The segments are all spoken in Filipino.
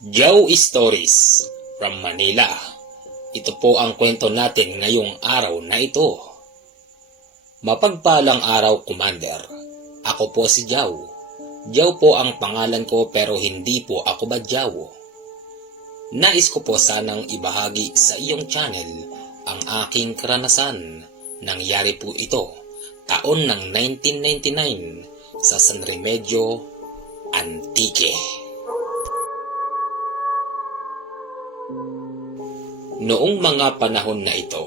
Joe Stories from Manila. Ito po ang kwento natin ngayong araw na ito. Mapagpalang araw, Commander. Ako po si Joe. Joe po ang pangalan ko pero hindi po ako Badyaw. Nais ko po sanang ibahagi sa iyong channel ang aking karanasan. Nangyari po ito taon ng 1999 sa San Remedyo, Antique. Noong mga panahon na ito,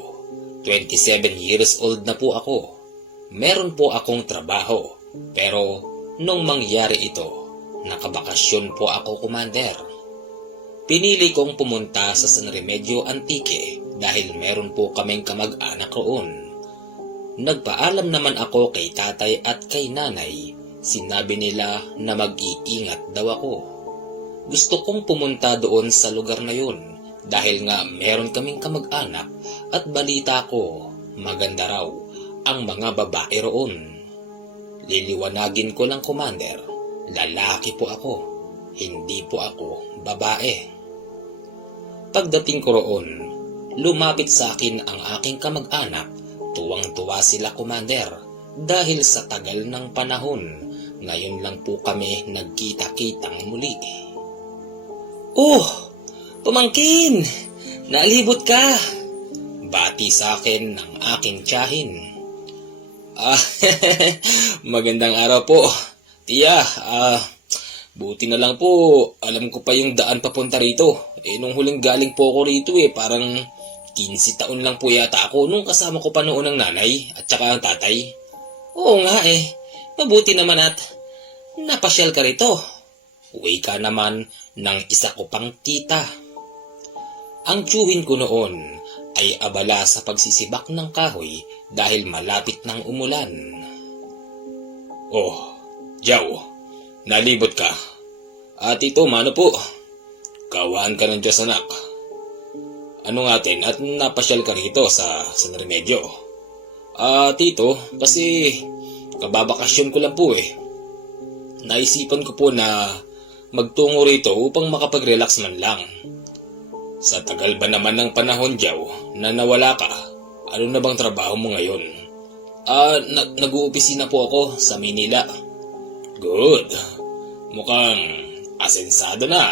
27 years old na po ako. Meron po akong trabaho, pero nung mangyari ito, nakabakasyon po ako, Commander. Pinili kong pumunta sa San Remedyo Antique dahil meron po kaming kamag-anak roon. Nagpaalam naman ako kay tatay at kay nanay. Sinabi nila na mag-iingat daw ako. Gusto kong pumunta doon sa lugar na yun dahil nga meron kaming kamag-anak at balita ko maganda raw ang mga babae roon. Liliwanagin ko lang, Commander, lalaki po ako, hindi po ako babae. Pagdating ko roon, lumapit sa akin ang aking kamag-anak. Tuwang-tuwa sila, Commander, dahil sa tagal ng panahon, ngayon lang po kami nagkita-kitang muli. Oh! Pamangkin! Naalibot ka! Bati sa akin ng aking tiyahin. Magandang araw po. Tiya, buti na lang po, alam ko pa yung daan papunta rito. Nung huling galing po ako rito parang 15 taon lang po yata ako nung kasama ko pa noon ang nanay at saka ang tatay. Oo nga mabuti naman at napasyal ka rito. Uwi ka naman ng isa ko pang tita. Ang tiyuhin ko noon ay abala sa pagsisibak ng kahoy dahil malapit ng umulan. Oh, Joe, nalibot ka. Tito, mano po? Kawaan ka ng Diyos, anak. Ano nga tin at napasyal ka rito sa San Remedyo? Tito, kasi kababakasyon ko lang po Naisipan ko po na magtungo rito upang makapag-relax man lang. Sa tagal ba naman ng panahon, Joe, na nawala ka? Ano na bang trabaho mo ngayon? Nag-uopisina po ako sa Manila. Good. Mukhang asensado na.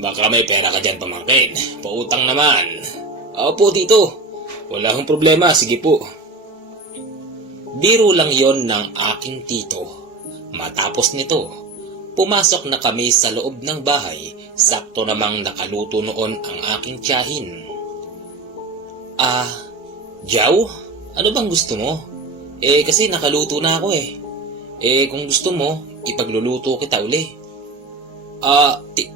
Baka may pera ka dyan, pamangkin. Pautang naman. Opo, tito. Wala akong problema. Sige po. Biro lang yon ng aking tito. Matapos nito, pumasok na kami sa loob ng bahay. Sakto namang nakaluto noon ang aking tiyahin. Joe? Ano bang gusto mo? Kasi nakaluto na ako kung gusto mo, ipagluluto kita uli.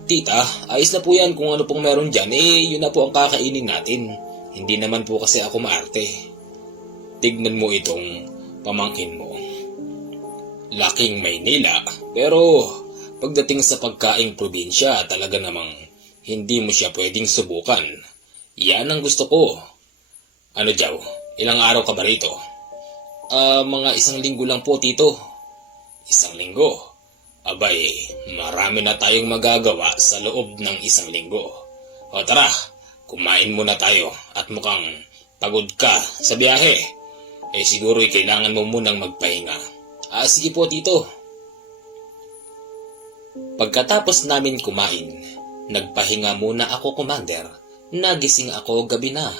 Tita, ayos na po yan kung ano pong meron dyan. Yun na po ang kakainin natin. Hindi naman po kasi ako maarte. Tignan mo itong pamangkin mo. Laking Maynila, pero pagdating sa pagkaing probinsya, talaga namang hindi mo siya pwedeng subukan. Yan ang gusto ko. Ano, Joe? Ilang araw ka ba rito? Mga 1 linggo lang po, tito. 1 linggo? Abay, marami na tayong magagawa sa loob ng 1 linggo. O tara, kumain muna tayo at mukhang pagod ka sa biyahe. Siguro'y kailangan mo munang magpahinga. Sige po, tito. Pagkatapos namin kumain, nagpahinga muna ako, Commander. Nagising ako gabi na.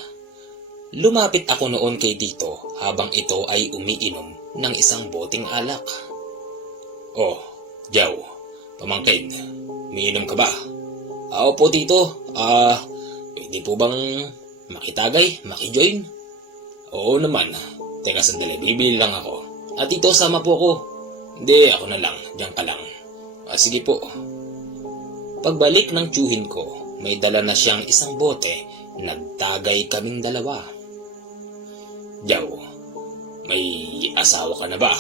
Lumapit ako noon kay tito habang ito ay umiinom ng isang boteng alak. Oh, Joe, pamangkin, umiinom ka ba? Opo, tito. Pwede po bang makitagay, makijoin? Oo naman. Teka sandali, bibili lang ako. Tito, sama po ako. Hindi, ako na lang. Diyan ka lang. Sige po. Pagbalik ng tiyuhin ko, may dala na siyang isang bote. Nagtagay kaming dalawa. Joe, may asawa ka na ba?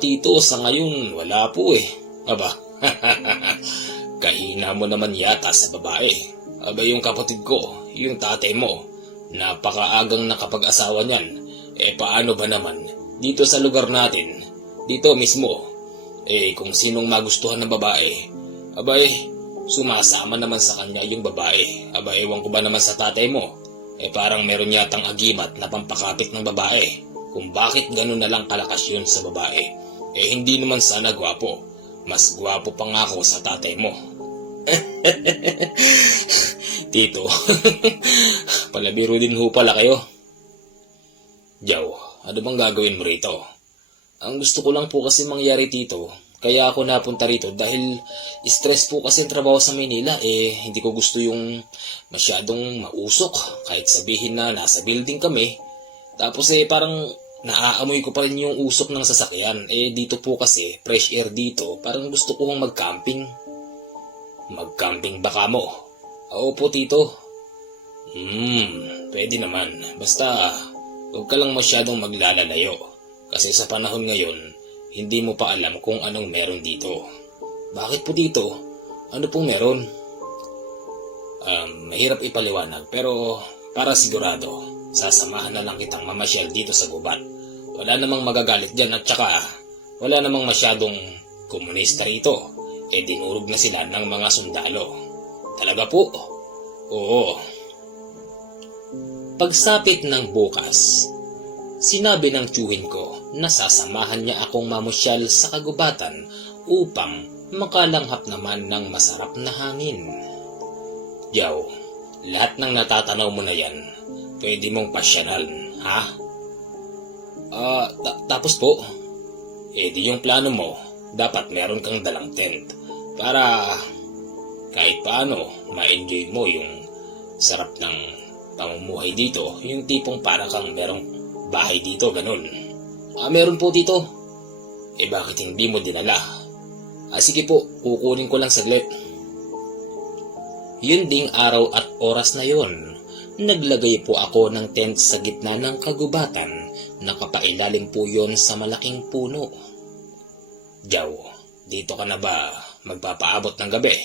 Tito, sa ngayon wala po Aba, kahina mo naman yata sa babae. Aba, yung kapatid ko, yung tatay mo, napakaagang nakapag-asawa niyan. Paano ba naman? Dito sa lugar natin, dito mismo, kung sinong magustuhan ng babae, Abay, sumasama naman sa kanya yung babae. Abay, ewan ko ba naman sa tatay mo? Parang meron yatang agimat na pampakapit ng babae. Kung bakit ganun na lang kalakas yun sa babae. Hindi naman sana gwapo. Mas gwapo pa nga ako sa tatay mo. Tito, palabiro din ho pala kayo. Jaw, ano bang gagawin mo rito? Ang gusto ko lang po kasi mangyari, Tito. Kaya ako napunta rito dahil stress po kasi ang trabaho sa Manila. Hindi ko gusto yung masyadong mausok. Kahit sabihin na nasa building kami. Tapos parang naaamoy ko pa rin yung usok ng sasakyan. Dito po kasi, fresh air dito. Parang gusto kong mag-camping. Mag-camping baka mo? Oo po, Tito. Pwede naman. Basta, huwag ka lang masyadong maglalalayo. Kasi sa panahon ngayon, hindi mo pa alam kung anong meron dito. Bakit po, Tito? Ano pong meron? Mahirap ipaliwanag pero para sigurado, sasamahan na lang kitang mamasyal dito sa gubat. Wala namang magagalit dyan at saka wala namang masyadong komunista rito. Dinurog na sila ng mga sundalo. Talaga po? Oo. Pagsapit ng bukas, sinabi ng tiyuhin ko na sasamahan niya akong mamasyal sa kagubatan upang makalanghap naman ng masarap na hangin. Yaw, lahat ng natatanaw mo na yan, pwede mong pasyalan, ha? Tapos po, di yung plano mo, dapat meron kang dalang tent para kahit paano ma-enjoy mo yung sarap ng pamumuhay dito, yung tipong para kang merong bahay dito, ganun. Meron po dito. Bakit hindi mo dinala? Sige po, kukunin ko lang saglit. Yun ding araw at oras na yon, naglagay po ako ng tent sa gitna ng kagubatan. Nakapailalim po yon sa malaking puno. Jaw, dito ka na ba magpapaabot ng gabi?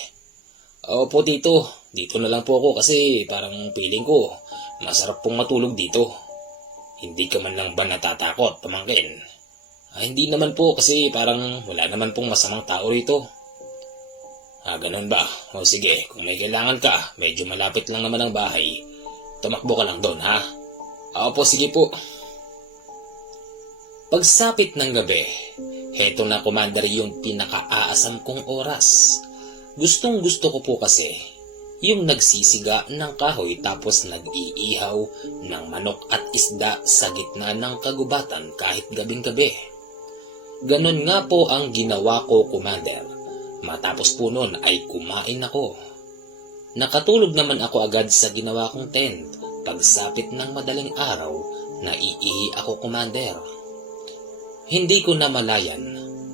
Opo, Tito. Dito na lang po ako kasi parang feeling ko masarap pong matulog dito. Hindi ka man lang ba natatakot, pamangkin? Hindi naman po kasi parang wala naman pong masamang tao rito. Ganun ba? O sige, kung may kailangan ka, medyo malapit lang naman ang bahay. Tumakbo ka lang doon, ha? Opo, sige po. Pagsapit ng gabi, heto na, Commander, yung pinaka-aasam kong oras. Gustong gusto ko po kasi yung nagsisiga ng kahoy tapos nag-iihaw ng manok at isda sa gitna ng kagubatan kahit gabing-gabi. Ganon nga po ang ginawa ko, Commander. Matapos po nun ay kumain ako. Nakatulog naman ako agad sa ginawa kong tent. Pagsapit ng madaling araw, naiihi ako, Commander. Hindi ko namalayan,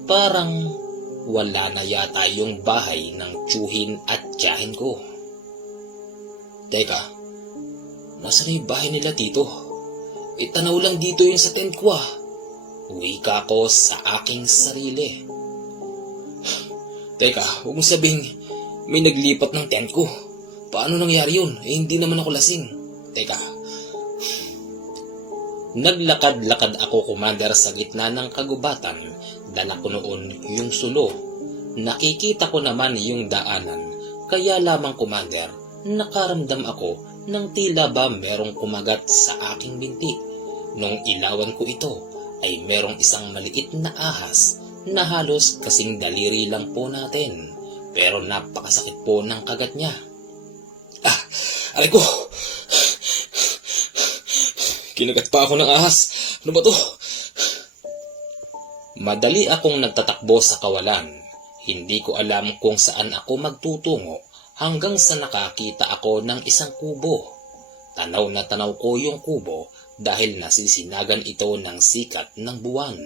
parang wala na yata yung bahay ng tiyuhin at tiyahin ko. Teka, nasaan yung bahay nila, Tito? Tanaw lang dito yung sa tent ko, Wika ko sa aking sarili. Teka, huwag mo sabing may naglipat ng tent ko. Paano nangyari yun? Hindi naman ako lasing. Teka. Naglakad-lakad ako, Commander, sa gitna ng kagubatan. Dala ko noon yung sulo. Nakikita ko naman yung daanan. Kaya lamang, Commander, nakaramdam ako ng tila ba merong kumagat sa aking binti. Nung ilawan ko ito, ay merong isang maliit na ahas na halos kasing daliri lang po natin. Pero napakasakit po ng kagat niya. Aray ko! Kinagat pa ako ng ahas. Ano ba to? Madali akong nagtatakbo sa kawalan. Hindi ko alam kung saan ako magtutungo hanggang sa nakakita ako ng isang kubo. Tanaw na tanaw ko yung kubo dahil nasisinagan ito ng sikat ng buwan.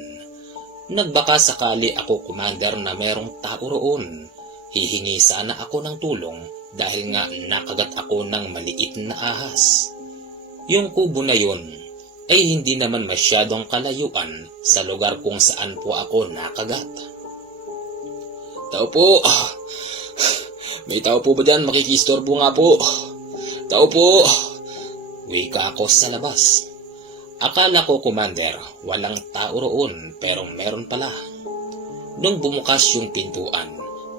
Nagbaka sakali ako, Commander, na merong tao roon. Hihingi sana ako ng tulong dahil nga nakagat ako ng maliit na ahas. Yung kubo na yun ay hindi naman masyadong kalayuan sa lugar kung saan po ako nakagat. Tao po! May tao po ba dyan? Makikistorbo nga po. Tao po! Wika ako sa labas. Akala ko, Commander, walang tao roon pero meron pala. Nung bumukas yung pintuan,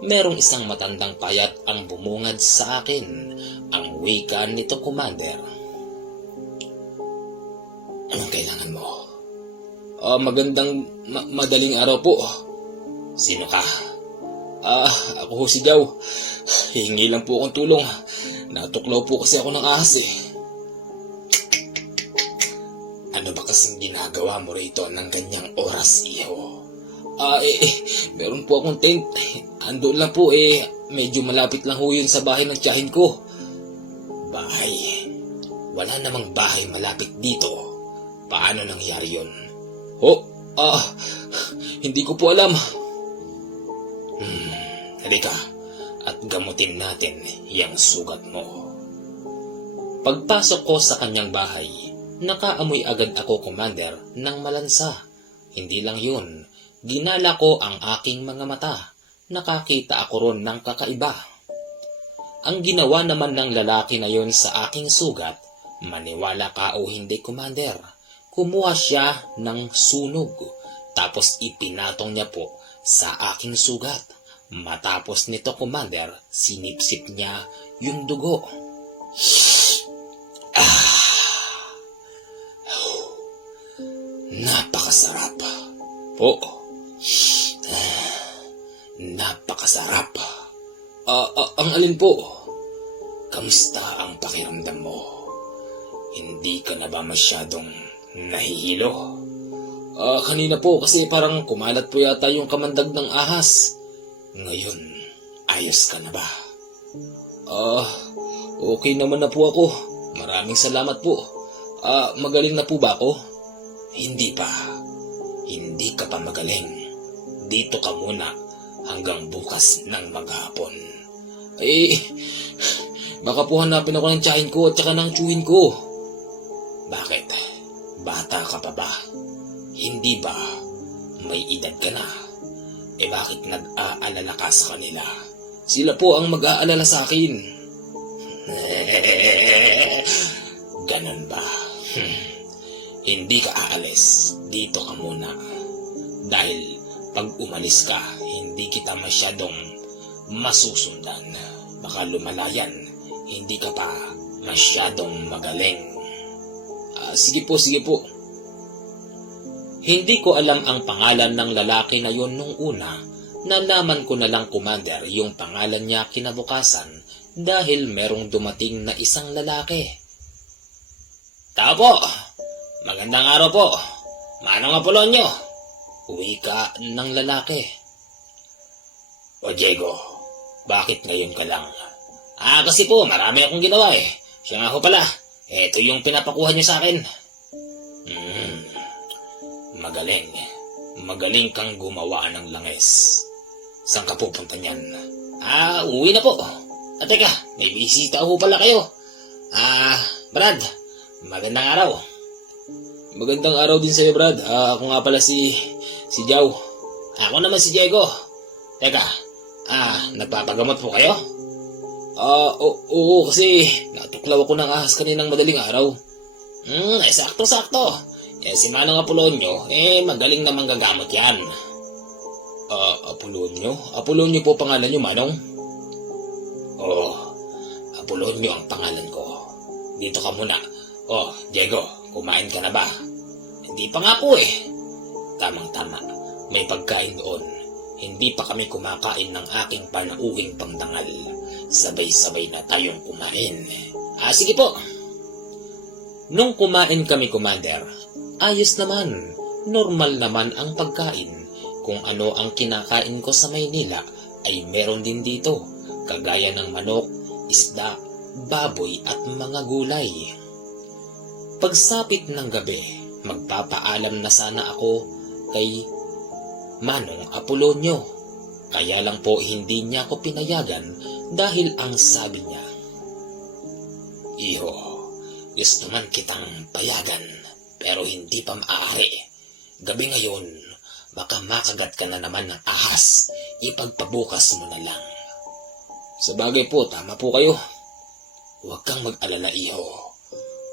merong isang matandang payat ang bumungad sa akin. Ang wika nito, Commander. Anong kailangan mo? Magandang madaling araw po. Sino ka? Ako ho si Jaw. Hingi lang po akong tulong. Natuklaw po kasi ako ng ahas eh. Ano ba kasing ginagawa mo rito ng ganyang oras, iho? Meron po akong tent. Andun lang po medyo malapit lang ho yun sa bahay ng tiyahin ko. Bahay? Wala namang bahay malapit dito. Paano nangyari yun? Hindi ko po alam. Halika at gamutin natin yang sugat mo. Pagpasok ko sa kanyang bahay, nakaamoy agad ako, Commander, ng malansa. Hindi lang yun, ginala ko ang aking mga mata. Nakakita ako ron ng kakaiba. Ang ginawa naman ng lalaki na yon sa aking sugat, maniwala ka o hindi, Commander, kumuha siya ng sunog, tapos ipinatong niya po sa aking sugat. Matapos nito, Commander, sinipsip niya yung dugo. Napakasarap. Napakasarap. Ang alin po? Kamusta ang pakiramdam mo? Hindi ka na ba masyadong nahihilo? Kanina po kasi parang kumalat po yata yung kamandag ng ahas. Ngayon, ayos ka na ba? Okay naman na po ako. Maraming salamat po. Magaling na po ba ako? Hindi pa. Hindi ka pa magaling. Dito ka muna hanggang bukas ng maghapon. Baka po hanapin ako ng tiyahin ko at saka ng tsuhin ko. Bakit? Bata ka pa ba? Hindi ba? May edad ka na. Bakit nag-aalala ka sa kanila? Sila po ang mag-aalala sa akin. Ganon ba? Hindi ka aalis. Dito ka muna. Dahil pag umalis ka, hindi kita masyadong masusundan. Baka lumalayan. Hindi ka pa masyadong magaling. Sige po. Hindi ko alam ang pangalan ng lalaki na yon nung una. Nalaman ko na lang, Commander, yung pangalan niya kinabukasan dahil merong dumating na isang lalaki. Tao po! Magandang araw po! Manong Apolonio! Uwi ka ng lalaki. O Diego, bakit ngayon ka lang? Kasi po, marami akong ginawa eh. Siya nga ho pala, eto yung pinapakuha niyo sa akin. Magaling. Magaling kang gumawa ng langis. Saan ka pupunta niyan? Uwi na po. Teka, may bisita ho pala kayo. Brad, magandang araw. Magandang araw din sa'yo, Brad. Ako nga pala si Jaw. Ako naman si Diego. Teka, nagpapagamot po kayo? Oo, kasi natuklaw ako ng ahas kaninang madaling araw. Sakto-sakto. Si Manong Apolonio, magaling namang gagamot yan. Apolonio? Apolonio po pangalan niyo, Manong? Oo, Apolonio ang pangalan ko. Dito ka muna. Diego, kumain ka na ba? Hindi pa nga po eh. Tamang-tama, may pagkain doon. Hindi pa kami kumakain ng aking panauhing pangdangal. Sabay-sabay na tayong kumain. Sige po. Nung kumain kami, Commander, ayos naman. Normal naman ang pagkain. Kung ano ang kinakain ko sa Maynila ay meron din dito. Kagaya ng manok, isda, baboy at mga gulay. Pagsapit ng gabi, magpapaalam na sana ako kay Manong Apolonio. Kaya lang po hindi niya ako pinayagan dahil ang sabi niya, Iho, gusto man kitang payagan pero hindi pa maaari. Gabi ngayon, baka makagat ka na naman ng ahas. Ipagpabukas mo na lang. Sabagay po, tama po kayo. Huwag kang mag-alala, Iho.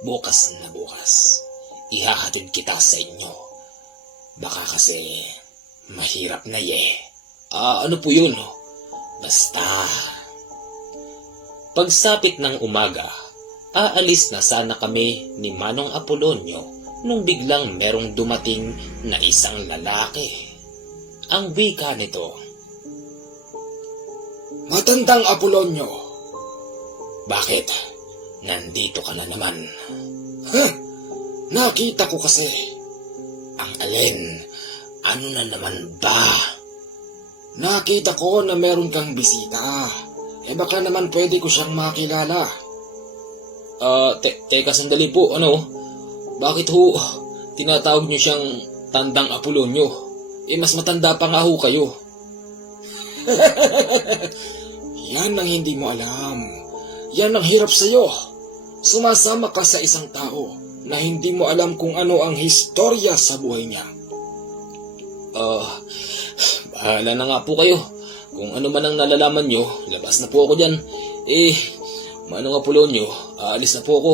Bukas na bukas, ihahatid kita sa inyo. Baka kasi mahirap na Ano po yun? Basta. Pagsapit ng umaga, aalis na sana kami ni Manong Apolonio nung biglang merong dumating na isang lalaki. Ang wika nito, Matandang Apolonio. "Bakit? Nandito ka na naman." Nakita ko kasi. "Ang alin? Ano na naman ba?" Nakita ko na meron kang bisita. Baka naman pwede ko siyang makilala. Teka sandali po, Bakit ho tinatawag niyo siyang Tandang Apolonio? Mas matanda pa nga ho kayo. Yan ang hindi mo alam. Yan ang hirap sa'yo. Sumasama ka sa isang tao na hindi mo alam kung ano ang historya sa buhay niya. Bahala na nga po kayo. Kung ano man ang nalalaman nyo, labas na po ako dyan. Manong Apolonio, aalis na po ako.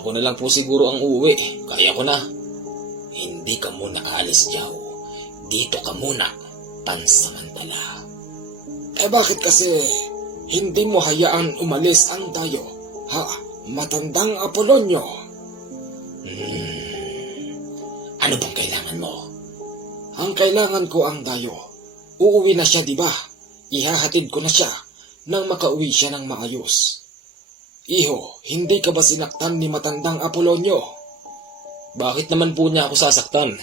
Ako na lang po siguro ang uuwi. Kaya ko na. Hindi ka muna aalis, Jao. Dito ka muna, pansamantala. Bakit kasi hindi mo hayaan umalis ang tayo? Matandang Apolonio? Ano bang kailangan mo? Ang kailangan ko ang dayo. Uuwi na siya, di ba? Ihahatid ko na siya nang makauwi siya ng maayos. Iho, hindi ka ba sinaktan ni Matandang Apolonio? Bakit naman po niya ako sasaktan?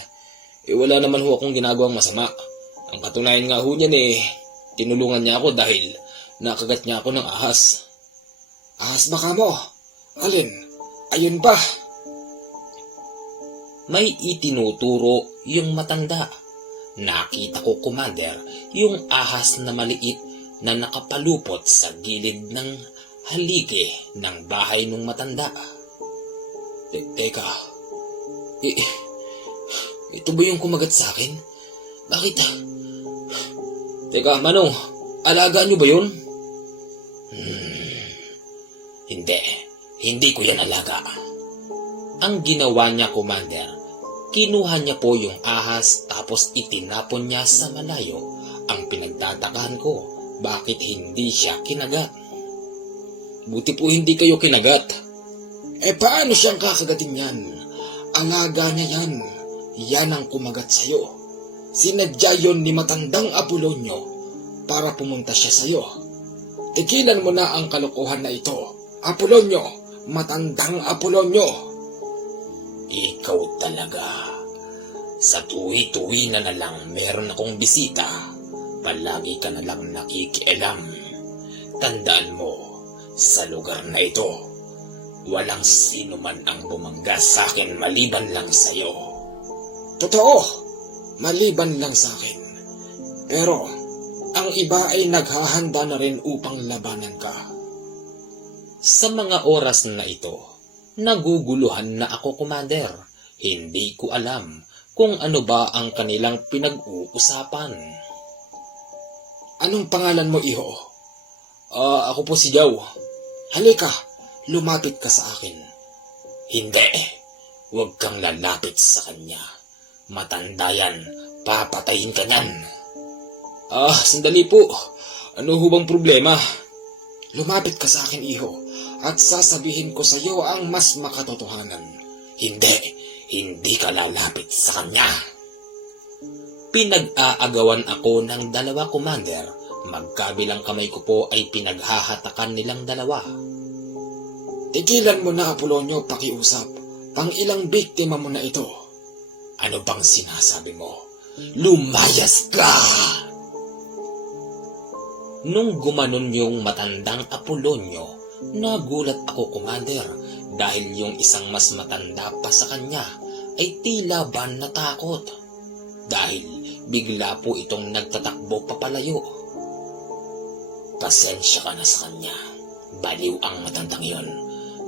Wala naman ho akong ginagawang masama. Ang katunayan nga ho niyan tinulungan niya ako dahil nakagat niya ako ng ahas. Ahas ba ka mo? Alin? Ayun ba? May itinuturo yung matanda. Nakita ko, Commander, yung ahas na maliit na nakapalupot sa gilid ng haligi ng bahay ng matanda. Teka, ito ba yung kumagat sa akin? Bakit? Teka, Manong, alagaan niyo ba yun? Hindi ko yan alaga. Ang ginawa niya, Commander, kinuha niya po yung ahas tapos itinapon niya sa malayo. Ang pinagtatakahan ko, bakit hindi siya kinagat? Buti po hindi kayo kinagat. Paano siyang kakagatin yan? Alaga niya yan. Yan ang kumagat sa'yo. Sinadya yun ni Matandang Apolonio para pumunta siya sa'yo. Tigilan mo na ang kalokohan na ito. Apolonio, Matandang Apolonio. Ikaw talaga. Sa tuwi-tuwi na lang meron akong bisita. Palagi ka na lang nakikialam. Tandaan mo, sa lugar na ito, walang sino man ang bumangga sa akin maliban lang sa'yo. Totoo, maliban lang sa akin. Pero, ang iba ay naghahanda na rin upang labanan ka. Sa mga oras na ito, naguguluhan na ako, Commander. Hindi ko alam kung ano ba ang kanilang pinag-uusapan. Anong pangalan mo, iho? Ako po si Jao. Halika, lumapit ka sa akin. Hindi. Huwag kang lalapit sa kanya. Matanda yan. Papatayin ka nan. Sandali po. Ano ho bang problema? Lumapit ka sa akin, iho, at sasabihin ko sa iyo ang mas makatotohanan. Hindi ka lalapit sa kanya. Pinag-aagawan ako ng dalawa, Commander. Magkabilang kamay ko po ay pinaghahatakan nilang dalawa. Tigilan mo na, Apolonio, pakiusap. Pang-ilang biktima mo na ito. Ano bang sinasabi mo? Lumayas ka! Nung gumanon yung matandang Apolonio, nagulat ako, Commander, dahil yung isang mas matanda pa sa kanya ay tila ba natakot. Dahil bigla po itong nagtatakbo papalayo. Pasensya ka na sa kanya. Baliw ang matandang yon.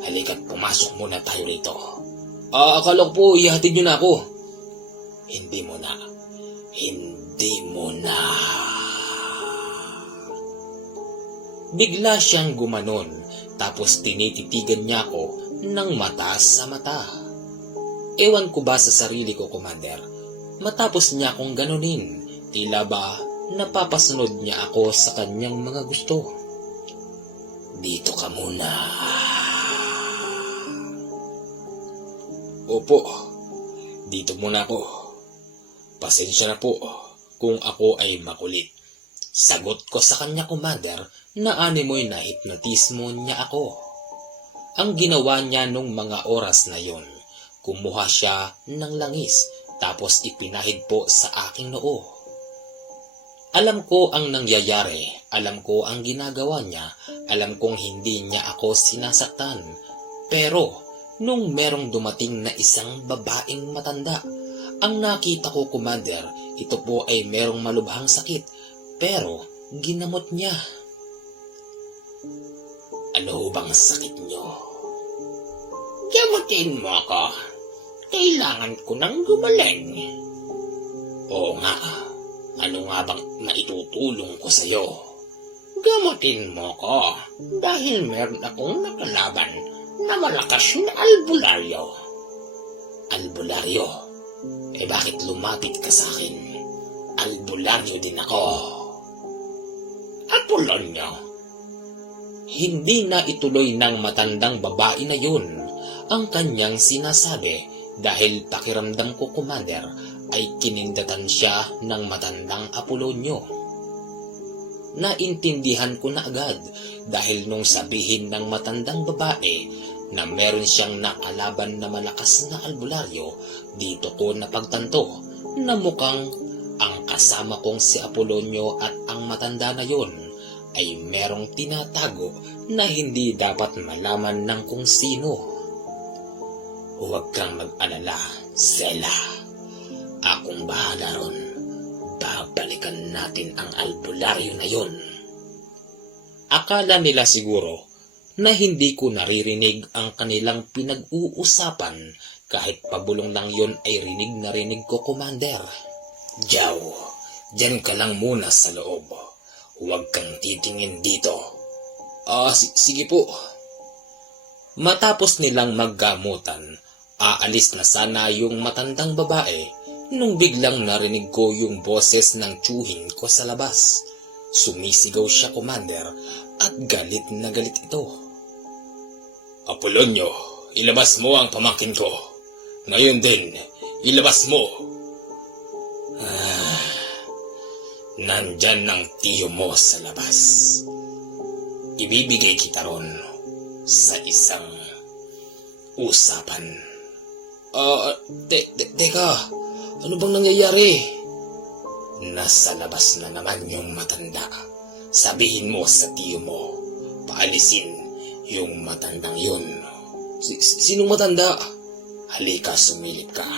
Halika't pumasok muna tayo rito. Akala ko po ihatid niyo na ako. Hindi mo na. Bigla siyang gumanon, tapos tinititigan niya ako ng mata sa mata. Ewan ko ba sa sarili ko, Commander, matapos niya akong ganunin, tila ba napapasunod niya ako sa kanyang mga gusto. Dito ka muna. Opo, dito muna ako. Pasensya na po kung ako ay makulit. Sagot ko sa kanya, Commander, na animoy na hipnotismo niya ako. Ang ginawa niya nung mga oras na yon, kumuha siya ng langis tapos ipinahid po sa aking noo. Alam ko ang nangyayari, alam ko ang ginagawa niya, alam kong hindi niya ako sinasaktan. Pero nung merong dumating na isang babaeng matanda, ang nakita ko, Commander, ito po ay merong malubhang sakit, pero ginamot niya. Ano bang sakit niyo? Gamutin mo ako. Kailangan ko nang gumaling. Oo nga. Ano nga bang maitutulong ko sa'yo? Gamutin mo ko dahil meron akong nakalaban na malakas na albularyo. Albularyo? Eh bakit lumapit ka sa akin? Albularyo din ako. Apolonyo. Hindi na ituloy ng matandang babae na yun ang kanyang sinasabi dahil pakiramdam ko, Commander, ay kinindatan siya ng matandang Apolonyo. Naintindihan ko na agad dahil nung sabihin ng matandang babae na meron siyang nakalaban na malakas na albularyo, dito ko napagtanto na mukhang ang kasama kong si Apolonyo at ang matanda na yon ay merong tinatago na hindi dapat malaman ng kung sino. Huwag kang mag-alala, Sela. Akong bahala ron. Babalikan natin ang albularyo na yon. Akala nila siguro na hindi ko naririnig ang kanilang pinag-uusapan kahit pabulong lang yon ay rinig na rinig ko, Commander. Jaw, dyan ka lang muna sa loob. Huwag kang titingin dito. Sige po. Matapos nilang maggamutan, aalis na sana yung matandang babae nung biglang narinig ko yung boses ng tiyuhin ko sa labas. Sumisigaw siya, Commander, at galit na galit ito. Apolonyo, ilabas mo ang pamangkin ko. Ngayon din, ilabas mo. Nandyan ng tiyo mo sa labas. Ibibigay kita ron sa isang usapan. Teka, ano bang nangyayari? Nasa labas na naman yung matanda. Sabihin mo sa tiyo mo, paalisin yung matandang yun. Sinong matanda? Halika, sumilip ka.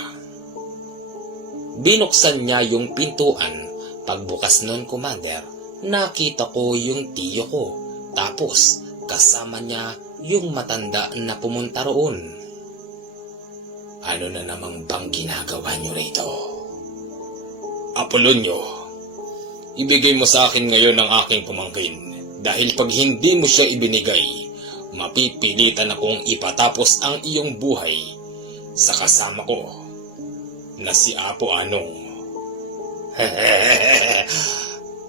Binuksan niya yung pintuan. Pagbukas nun, Commander, nakita ko yung tiyo ko. Tapos, kasama niya yung matanda na pumunta roon. Ano na namang bang ginagawa niyo rito? Apolonyo, ibigay mo sa akin ngayon ang aking pamangkin. Dahil pag hindi mo siya ibinigay, mapipilitan akong ipatapos ang iyong buhay sa kasama ko na si Apo Anong.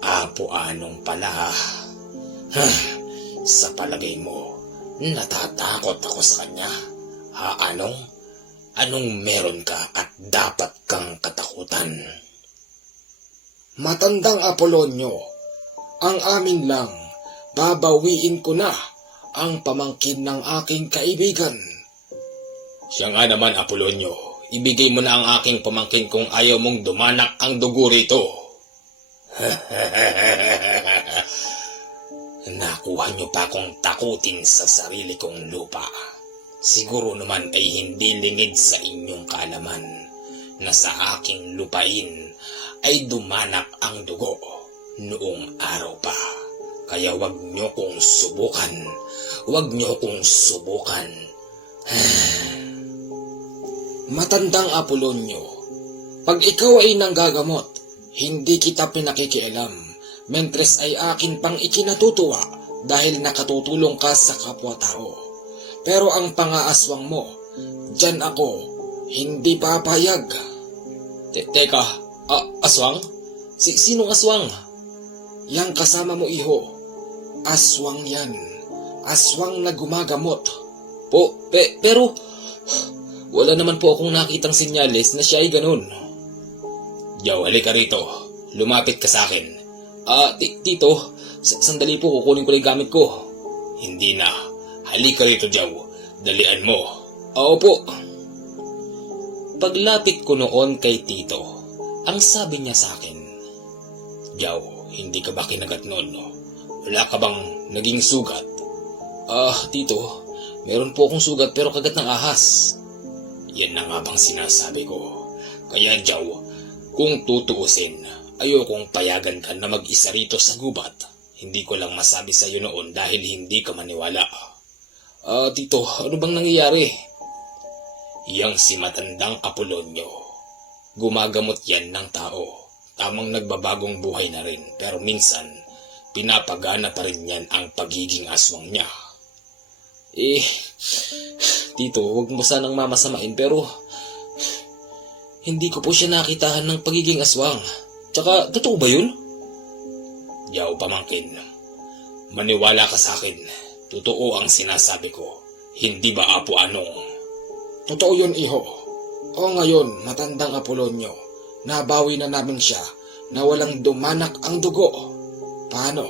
Apo Anong pala. Sa palagay mo, natatakot ako sa kanya? Anong? Anong meron ka at dapat kang katakutan? Matandang Apolonyo, ang amin lang, babawiin ko na ang pamangkin ng aking kaibigan. Siya nga naman, Apolonyo. Ibigay mo na ang aking pamangkin kung ayaw mong dumanak ang dugo rito. Nakuha niyo pa akong takutin sa sarili kong lupa. Siguro naman ay hindi lingid sa inyong kaalaman na sa aking lupain ay dumanak ang dugo noong araw pa. Kaya wag niyo kong subukan. Wag niyo kong subukan. Matandang Apolonyo, pag ikaw ay nanggagamot, hindi kita pinakikialam, mentres ay akin pang ikinatutuwa dahil nakatutulong ka sa kapwa-tao. Pero ang pangaaswang mo, dyan ako, hindi papayag. Teka, aswang? Sinong aswang? Yang kasama mo, iho, aswang yan. Aswang na gumagamot. Pero wala naman po akong nakitang senyales na siya ay ganun. Jow, halika rito. Lumapit ka sa akin. Tito, sandali po, kukunin ko lang yung gamit ko. Hindi na. Halika rito, Jow. Dalian mo. Opo. Paglapit ko noon kay Tito, ang sabi niya sa akin, Jow, hindi ka ba kinagat noon? Wala ka bang naging sugat? Tito, meron po akong sugat pero kagat ng ahas. Yan na nga bang sinasabi ko. Kaya Jow, kung tutuusin, ayokong payagan ka na mag-isa rito sa gubat. Hindi ko lang masabi sa iyo noon dahil hindi ka maniwala. Tito, ano bang nangyayari? Yang si matandang Apolonyo. Gumagamot yan ng tao. Tamang nagbabagong buhay na rin pero minsan, pinapagana pa rin yan ang pagiging aswang niya. Tito, huwag mo sanang mamasamain pero hindi ko po siya nakitahan ng pagiging aswang. Tsaka, totoo ba yun? Yaw, pamangkin. Maniwala ka sa akin. Totoo ang sinasabi ko. Hindi ba, Apo Anong? Totoo yun, iho. O ngayon, matandang Apolonyo, nabawi na namin siya na walang dumanak ang dugo. Paano?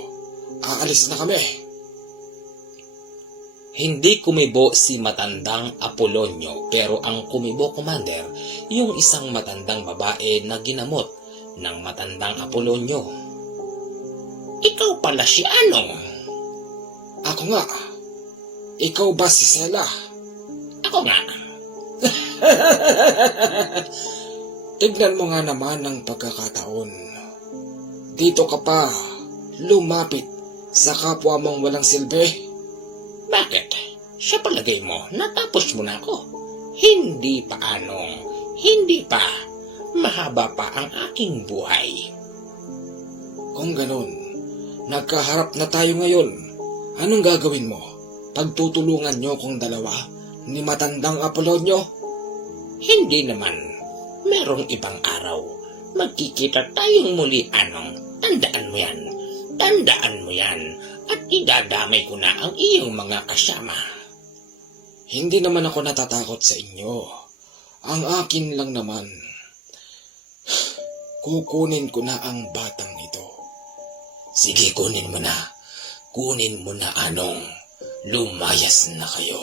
Aalis na kami. Hindi kumibo si matandang Apolonyo pero ang kumibo, Commander, yung isang matandang babae na ginamot ng matandang Apolonyo. Ikaw pala si Anong? Ako nga. Ikaw ba si Sela? Ako nga. Tignan mo nga naman ang pagkakataon. Dito ka pa lumapit sa kapwa mong walang silbi. Bakit? Sa palagay mo, natapos mo na ako. Hindi pa, Anong. Hindi pa. Mahaba pa ang aking buhay. Kung ganun, nagkaharap na tayo ngayon. Anong gagawin mo? Pagtutulungan nyo kong dalawa ni matandang Apolonyo? Hindi naman. Merong ibang araw. Magkikita tayong muli, Anong. Tandaan mo yan. Tandaan mo yan. At idadamay ko na ang iyong mga kasama. Hindi naman ako natatakot sa inyo. Ang akin lang naman, kukunin ko na ang batang ito. Sige, kunin mo na. Kunin mo na, Anong. Lumayas na kayo.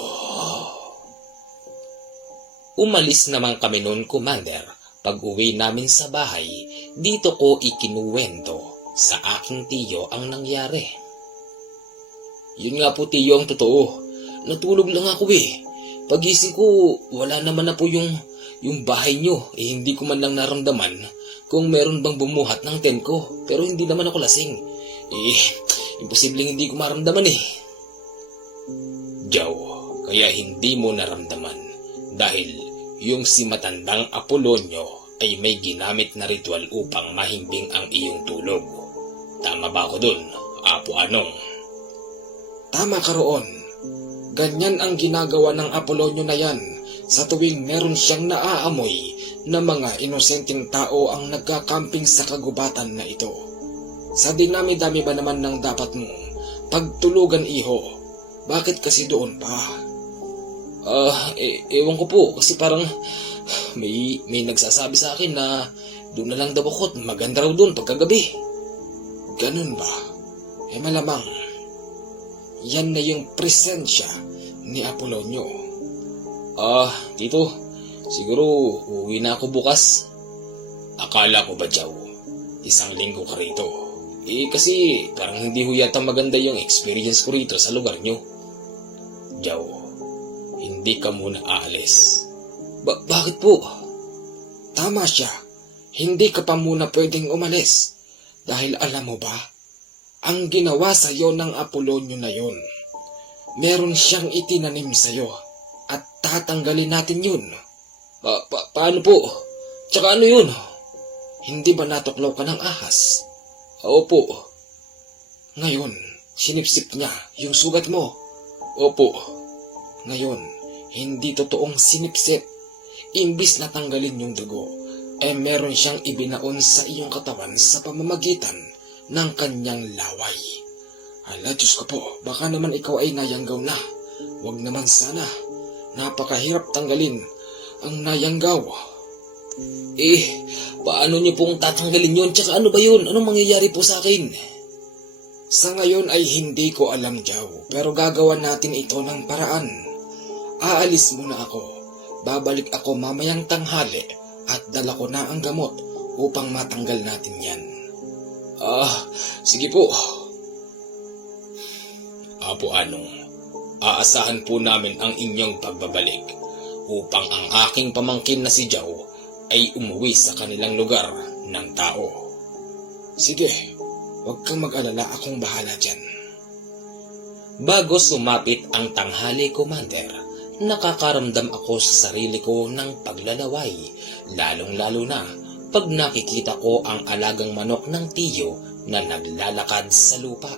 Umalis naman kami noon, Commander. Pag-uwi namin sa bahay, dito ko ikinuwento sa aking tiyo ang nangyari. Yun nga po, tiyo, ang totoo. Natulog lang ako eh. Pagising ko, wala naman na po yung bahay nyo. Hindi ko man lang naramdaman kung meron bang bumuhat ng tent ko. Pero hindi naman ako lasing. Imposibleng hindi ko maramdaman eh. Jow, kaya hindi mo naramdaman. Dahil yung si matandang Apolonyo ay may ginamit na ritual upang mahimbing ang iyong tulog. Tama ba ako dun, Apo Anong? Tama ka roon. Ganyan ang ginagawa ng Apolonyo na yan sa tuwing meron siyang naaamoy na mga inosenteng tao ang nagkakamping sa kagubatan na ito. Sa dinami-dami ba naman ng dapat mong pagtulugan, iho? Bakit kasi doon pa? Ewan ko po kasi parang may nagsasabi sa akin na doon na lang daw ako at maganda raw doon pagkagabi. Ganun ba? Malamang yan na yung presensya ni Apolonyo. Tito, siguro uwi na ako bukas. Akala ko ba, Jow, 1 linggo ka rito? Kasi parang hindi ho yata maganda yung experience ko rito sa lugar nyo. Jow, hindi ka muna aalis. Bakit po? Tama siya. Hindi ka pa muna pwedeng umalis. Dahil alam mo ba, ang ginawa sa'yo ng Apolonyo na yun, meron siyang itinanim sa'yo at tatanggalin natin yun. Paano po? Tsaka ano yun? Hindi ba natuklaw ka ng ahas? Opo. Ngayon, sinipsip niya yung sugat mo. Opo. Ngayon, hindi totoong sinipsip. Imbis na tanggalin yung dugo, meron siyang ibinaon sa iyong katawan sa pamamagitan ng kanyang laway. Hala, Diyos ko po, baka naman ikaw ay nayanggaw na. Huwag naman sana. Napakahirap tanggalin ang nayanggaw. Paano niyo pong tatanggalin yun? Tsaka ano ba yun? Anong mangyayari po sa akin? Sa ngayon ay hindi ko alam, Jaw, pero gagawan natin ito ng paraan. Aalis muna ako. Babalik ako mamayang tanghali at dala ko na ang gamot upang matanggal natin yan. Sige po. Apo Anong, aasahan po namin ang inyong pagbabalik upang ang aking pamangkin na si Jaw ay umuwi sa kanilang lugar ng tao. Sige, huwag kang mag-alala, akong bahala dyan. Bago sumapit ang tanghali, Commander, nakakaramdam ako sa sarili ko ng paglalaway, lalong-lalo na pag nakikita ko ang alagang manok ng tiyo na naglalakad sa lupa.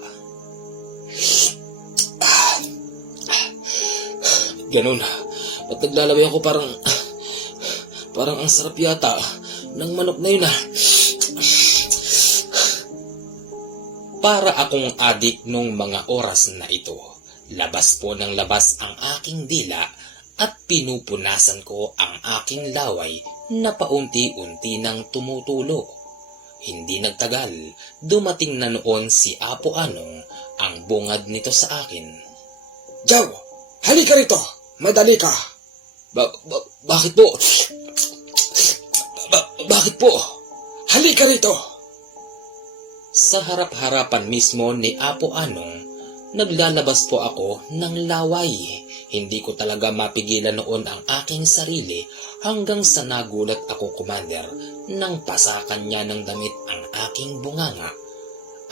Ganun, at naglalaway ako parang ang sarap yata ng manok na yun . Para akong adik nung mga oras na ito. Labas po ng labas ang aking dila at pinupunasan ko ang aking laway na paunti-unti nang tumutulo. Hindi nagtagal, dumating na noon si Apo Anong, ang bungad nito sa akin. Jaw, halika rito! Madali ka! Bakit po? Bakit po? Halika rito! Sa harap-harapan mismo ni Apo Anong, naglalabas po ako ng laway. Hindi ko talaga mapigilan noon ang aking sarili hanggang sa nagulat ako, Commander, nang pasakan niya ng damit ang aking bunganga.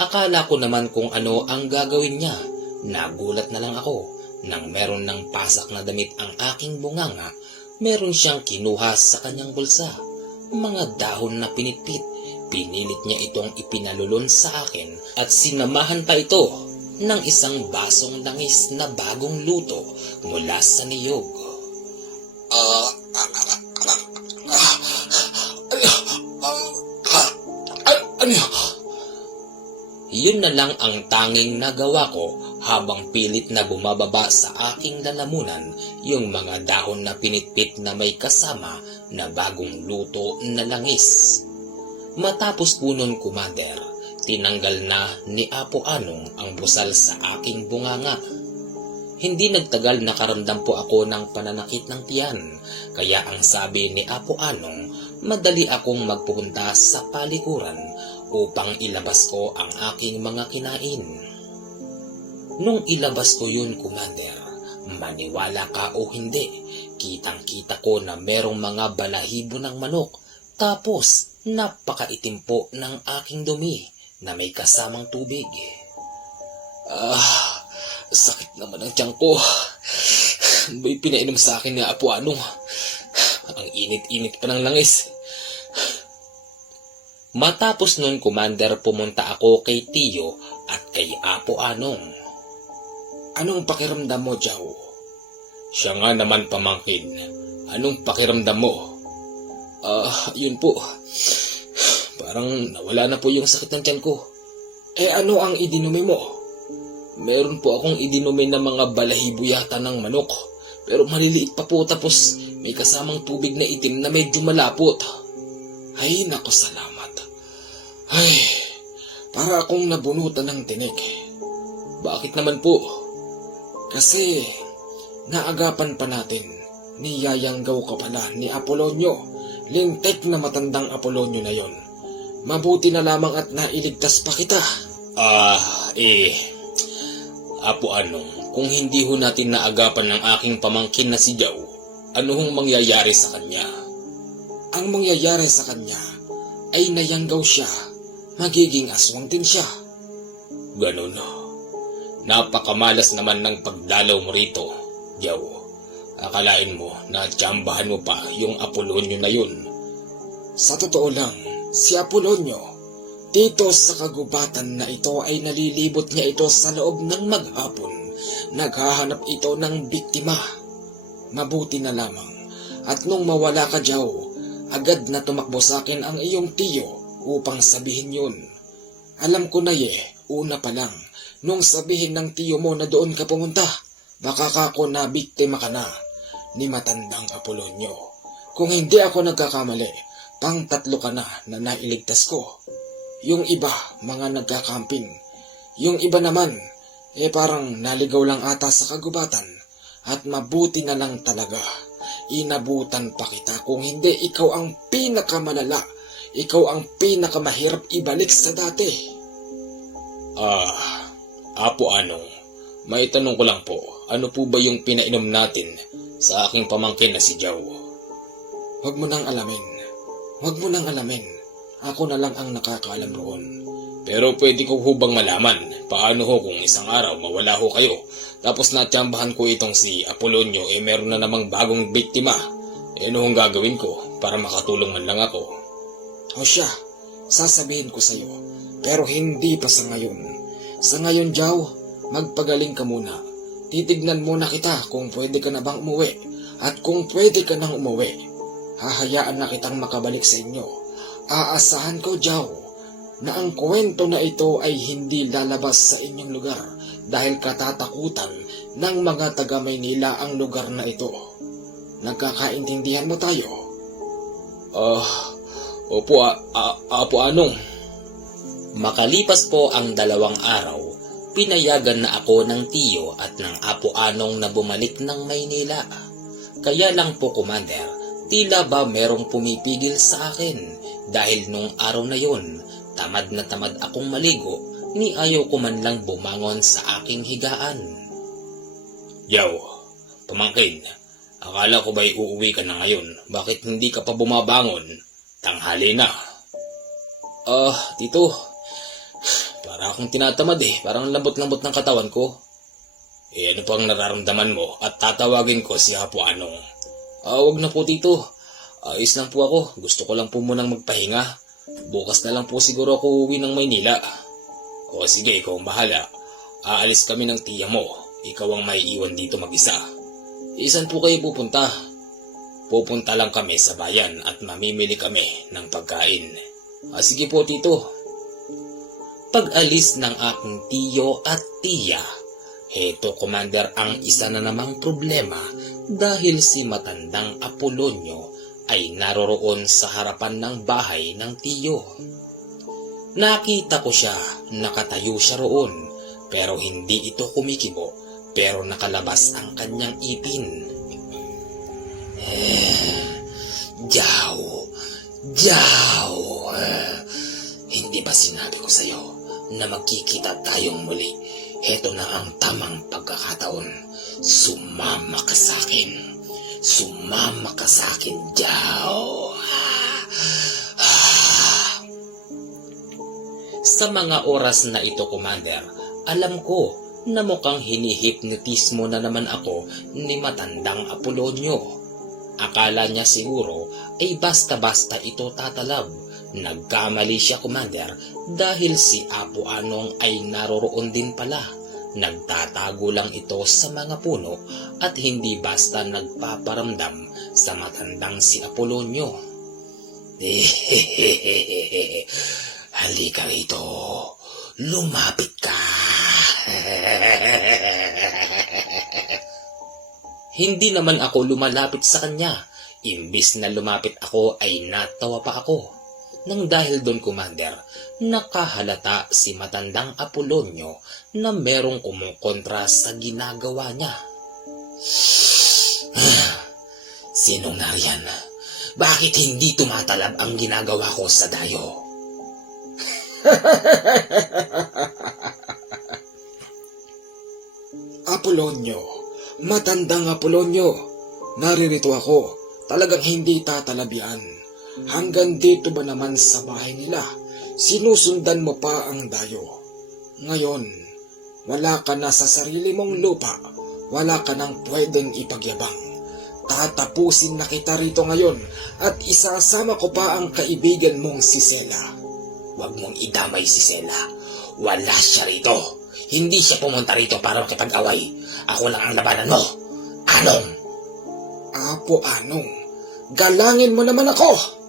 Akala ko naman kung ano ang gagawin niya. Nagulat na lang ako nang meron ng pasak na damit ang aking bunganga. Meron siyang kinuha sa kanyang bulsa. Mga dahon na pinitpit. Pinilit niya itong ipinalulon sa akin at sinamahan pa ito ng isang basong langis na bagong luto mula sa niyog. Yun na lang ang tanging nagawa ko habang pilit na bumababa sa aking lalamunan yung mga dahon na pinitpit na may kasama na bagong luto na langis. Matapos po nun, Commander, tinanggal na ni Apo Anong ang busal sa aking bunganga. Hindi nagtagal nakaramdam po ako ng pananakit ng tiyan, kaya ang sabi ni Apo Anong, madali akong magpupunta sa palikuran upang ilabas ko ang aking mga kinain. Nung ilabas ko yun, Commander, maniwala ka o hindi, kitang-kita ko na merong mga balahibo ng manok, tapos napakaitim po ng aking dumi na may kasamang tubig. Sakit naman ang tiyan ko. May pinainom sa akin ni Apo Anong. Ang init-init pa ng langis. Matapos nun, Commander, pumunta ako kay Tiyo at kay Apo Anong. Anong pakiramdam mo, Jaw? Siya nga naman, pamangkin. Anong pakiramdam mo? Yun po. Parang nawala na po yung sakit ng tiyan ko. Ano ang idinumi mo? Meron po akong idinumi na mga balahibo yata ng manok. Pero maliliit pa po, tapos may kasamang tubig na itim na medyo malapot. Ay, naku, salamat. Ay, para akong nabunutan ng tinik. Bakit naman po? Kasi naagapan pa natin, niyayanggaw ka pala ni Apolonio. Lintek na matandang Apolonio na yon. Mabuti na lamang at nailigtas pa kita. Apo Anong, kung hindi ho natin naagapan ng aking pamangkin na si Jaw, ano hong mangyayari sa kanya? Ang mangyayari sa kanya ay nayanggaw siya. Magiging aswang din siya. Ganun. Napakamalas naman ng pagdalaw mo rito, Jaw. Akalain mo na tsambahan mo pa yung Apolonio na yun. Sa totoo lang, si Apolonio, dito sa kagubatan na ito ay nalilibot niya ito sa loob ng maghapon. Naghahanap ito ng biktima. Mabuti na lamang. At nung mawala ka, Jaw, agad na tumakbo sa akin ang iyong tiyo upang sabihin yun. Alam ko na una pa lang, nung sabihin ng tiyo mo na doon ka pumunta, baka kako na biktima ka na ni matandang Apolonio. Kung hindi ako nagkakamali, pang-3 ka na nailigtas ko. Yung iba, mga nagkakamping. Yung iba naman, parang naligaw lang ata sa kagubatan. At mabuti na lang talaga. Inabutan pa kita. Kung hindi, ikaw ang pinakamalala. Ikaw ang pinakamahirap ibalik sa dati. Apo Anong, may tanong ko lang po, ano po ba yung pinainom natin sa aking pamangkin na si Jow? Huwag mo nang alamin. Huwag mo nang alamin. Ako na lang ang nakakaalam roon. Pero pwede ko hubang malaman, paano ho kung isang araw mawala ho kayo, tapos natsambahan ko itong si Apolonio meron na namang bagong biktima. Ano hong gagawin ko para makatulong man lang ako? O siya, sasabihin ko sa'yo. Pero hindi pa sa ngayon. Sa ngayon, Jow, magpagaling ka muna. Titignan muna kita kung pwede ka na bang umuwi. At kung pwede ka nang umuwi, hahayaan na kitang makabalik sa inyo. Aasahan ko, Jow, na ang kwento na ito ay hindi lalabas sa inyong lugar dahil katatakutan ng mga taga Maynila ang lugar na ito. Nagkakaintindihan mo tayo? Opo, Apo Anong. Makalipas po ang 2 araw, pinayagan na ako ng tiyo at ng Apo Anong na bumalik ng Maynila. Kaya lang po, Commander, tila ba merong pumipigil sa akin dahil nung araw na yon, tamad na tamad akong maligo, ni ayaw ko man lang bumangon sa aking higaan. Yaw, pamangkin, akala ko ba'y uuwi ka na ngayon? Bakit hindi ka pa bumabangon? Tanghali na. Tito, para akong tinatamad parang lambot-lambot ng katawan ko. Ano pang nararamdaman mo at tatawagin ko si Apo Anong? Wag na po, Tito. Ayos lang po ako. Gusto ko lang po munang magpahinga. Bukas na lang po siguro ako uwi ng Maynila. O sige, ikaw ang bahala. Aalis kami ng tiya mo. Ikaw ang may iwan dito mag-isa. Isan po kayo pupunta? Pupunta lang kami sa bayan at mamimili kami ng pagkain. Sige po, Tito. Pag-alis ng aking tiyo at tiya, heto, Commander, ang isa na namang problema dahil si matandang Apolonio ay naroroon sa harapan ng bahay ng tiyo. Nakita ko siya, nakatayo siya roon, pero hindi ito kumikibo, pero nakalabas ang kanyang ipin. Jow, hindi ba sinabi ko sa'yo na magkikita tayong muli? Heto na ang tamang pagkakataon. Sumama ka sa'kin. Sumama ka sa'kin, Jow. Sa mga oras na ito, Commander, alam ko na mukhang hinihipnotismo na naman ako ni matandang Apolonio. Akala niya siguro ay basta-basta ito tatalab. Nagkamali siya, Commander, dahil si Apo Anong ay naroroon din pala. Nagtatago lang ito sa mga puno at hindi basta nagpaparamdam sa matandang si Apolonio. Halika rito, lumapit ka. Hindi naman ako lumalapit sa kanya. Imbis na lumapit ako ay natawa pa ako. Nang dahil doon, Commander, nakahalata si matandang Apolonio na merong kumukontra sa ginagawa niya. Sinong nariyan? Bakit hindi tumatalab ang ginagawa ko sa dayo? Apolonio, matandang Apolonio, naririto ako. Talagang hindi tatalabian. Hanggang dito ba naman sa bahay nila? Sinusundan mo pa ang dayo. Ngayon, wala ka na sa sarili mong lupa. Wala ka nang pwedeng ipagyabang. Tatapusin na kita rito ngayon at isasama ko pa ang kaibigan mong si Sela. Huwag mong idamay si Sela. Wala siya rito. Hindi siya pumunta rito para makipag-away. Ako lang ang labanan mo. Anong? Apo Anong, galangin mo naman ako.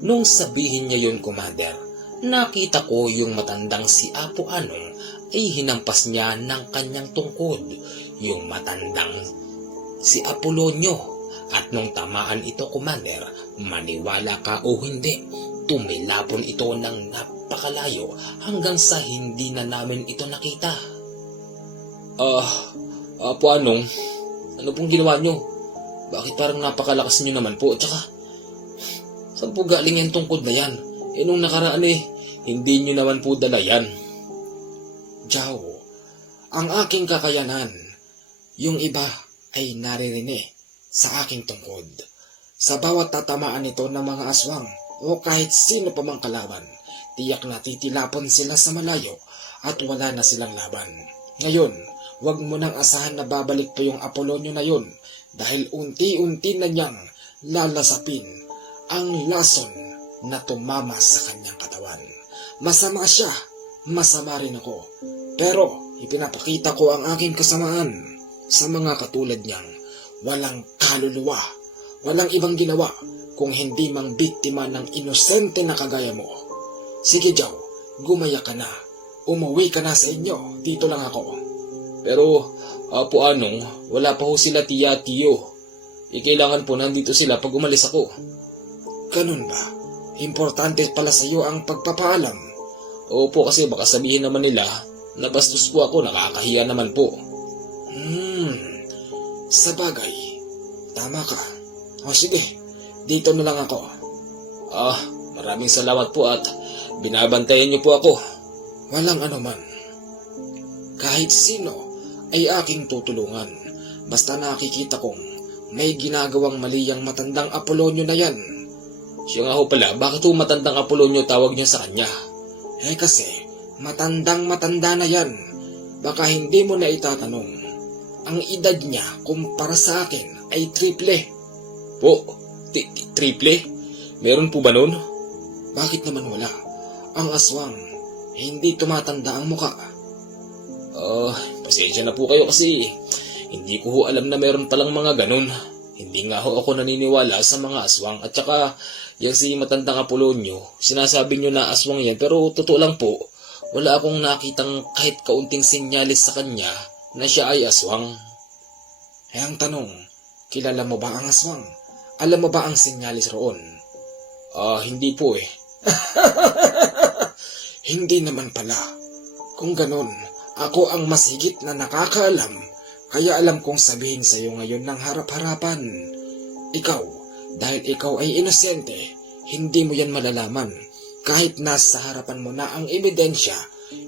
Nung sabihin niya yun, Commander, nakita ko yung matandang si Apo Anong ay hinampas niya ng kanyang tungkod yung matandang si Apolonio. At nung tamaan ito, Commander, maniwala ka o hindi, tumilapon ito ng napakalayo hanggang sa hindi na namin ito nakita. Apo Anong, ano pong ginawa nyo? Bakit parang napakalakas nyo naman po? Tsaka, saan po galing yung tungkod na yan? Nung nakaraan hindi nyo naman po dala yan. Jao, ang aking kakayanan, yung iba ay naririnig sa aking tungkod. Sa bawat tatamaan nito ng mga aswang o kahit sino pa mang kalaban, tiyak na titilapon sila sa malayo at wala na silang laban. Ngayon, huwag mo nang asahan na babalik pa yung Apolonio na yun dahil unti-unti na niyang lalasapin ang lason na tumama sa kanyang katawan. Masama siya, masama rin ako. Pero ipinapakita ko ang aking kasamaan sa mga katulad niyang walang kaluluwa, walang ibang ginawa kung hindi mang biktima ng inosente na kagaya mo. Sige Jao, gumaya ka na. Umuwi ka na sa inyo, dito lang ako. Pero, Apo Anong, wala pa ho sila tiya at tiyo. Kailangan po nandito sila pag umalis ako. Ganun ba? Importante pala sa iyo ang pagpapaalam. Opo, kasi baka sabihin naman nila na bastos po ako, nakakahiya naman po. Sa bagay, tama ka. O sige, dito na lang ako. Maraming salamat po at binabantayan niyo po ako. Walang anuman. Kahit sino ay aking tutulungan. Basta nakikita kong may ginagawang mali ang matandang Apolonio na yan. Siya nga ho pala, bakit ho matandang Apolonio tawag niyo sa kanya? Kasi, matandang-matanda na yan. Baka hindi mo na itatanong. Ang edad niya kumpara sa akin ay triple. Po? Triple? Meron po ba nun? Bakit naman wala? Ang aswang, hindi tumatanda ang muka. Pasensya na po kayo kasi hindi ko ho alam na meron palang mga ganun. Hindi nga ho ako naniniwala sa mga aswang. At saka, yan si matandang Apolonio, sinasabi nyo na aswang yan, pero totoo lang po, wala akong nakitang kahit kaunting sinyalis sa kanya na siya ay aswang. Ang tanong, kilala mo ba ang aswang? Alam mo ba ang sinyalis roon? Hindi po Hindi naman pala. Kung ganun, ako ang mas higit na nakakaalam, kaya alam kong sabihin sa iyo ngayon ng harap-harapan. Ikaw, dahil ikaw ay inosente, hindi mo yan malalaman. Kahit nasa harapan mo na ang ebidensya,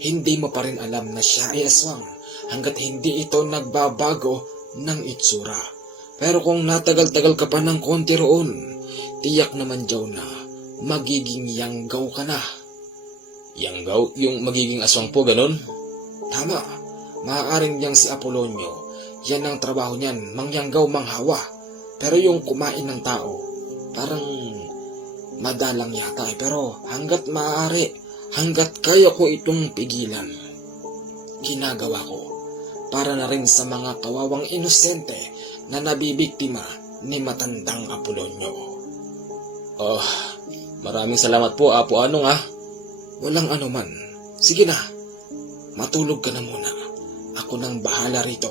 hindi mo pa rin alam na siya ay aswang hanggat hindi ito nagbabago ng itsura. Pero kung natagal-tagal ka pa ng konti roon, tiyak naman Jao na magiging yanggaw ka na. Yanggaw? Yung magiging aswang po, ganun? Tama, maaaring yang si Apolonio, yan ang trabaho niyan, mangyanggaw manghawa. Pero yung kumain ng tao, parang madalang yata pero hanggat maaari, hanggat kaya ko itong pigilan, ginagawa ko para na rin sa mga kawawang inosente na nabibiktima ni matandang Apolonio. Maraming salamat po, Apo Anong Walang anuman. Sige na, matulog ka na muna. Ako nang bahala rito.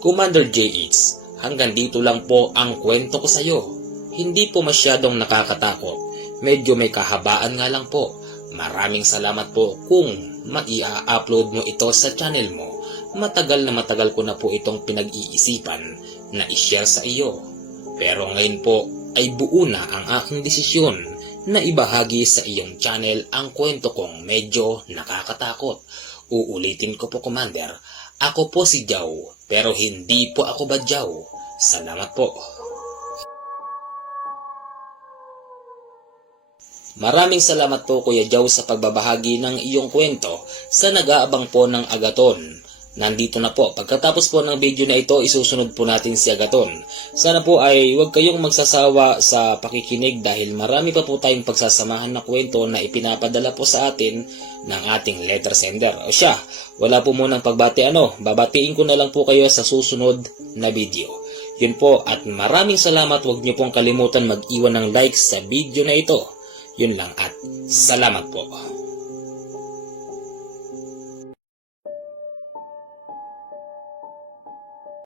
Commander JH, hanggang dito lang po ang kwento ko sa iyo. Hindi po masyadong nakakatakot. Medyo may kahabaan nga lang po. Maraming salamat po kung maia-upload mo ito sa channel mo. Matagal ko na po itong pinag-iisipan na i-share sa iyo. Pero ngayon po ay buo na ang aking desisyon na ibahagi sa iyong channel ang kwento kong medyo nakakatakot. Uulitin ko po, Commander. Ako po si Jao, pero hindi po ako Badyaw. Salamat po. Maraming salamat po Kuya Jao sa pagbabahagi ng iyong kwento sa nag-aabang po ng Agaton. Nandito na po. Pagkatapos po ng video na ito, isusunod po natin si Agaton. Sana po ay huwag kayong magsasawa sa pakikinig dahil marami pa po tayong pagsasamahan na kwento na ipinapadala po sa atin ng ating letter sender. O siya, wala po munang pagbati babatiin ko na lang po kayo sa susunod na video. Yun po at maraming salamat. Huwag niyo pong kalimutan mag-iwan ng like sa video na ito. Yun lang at salamat po.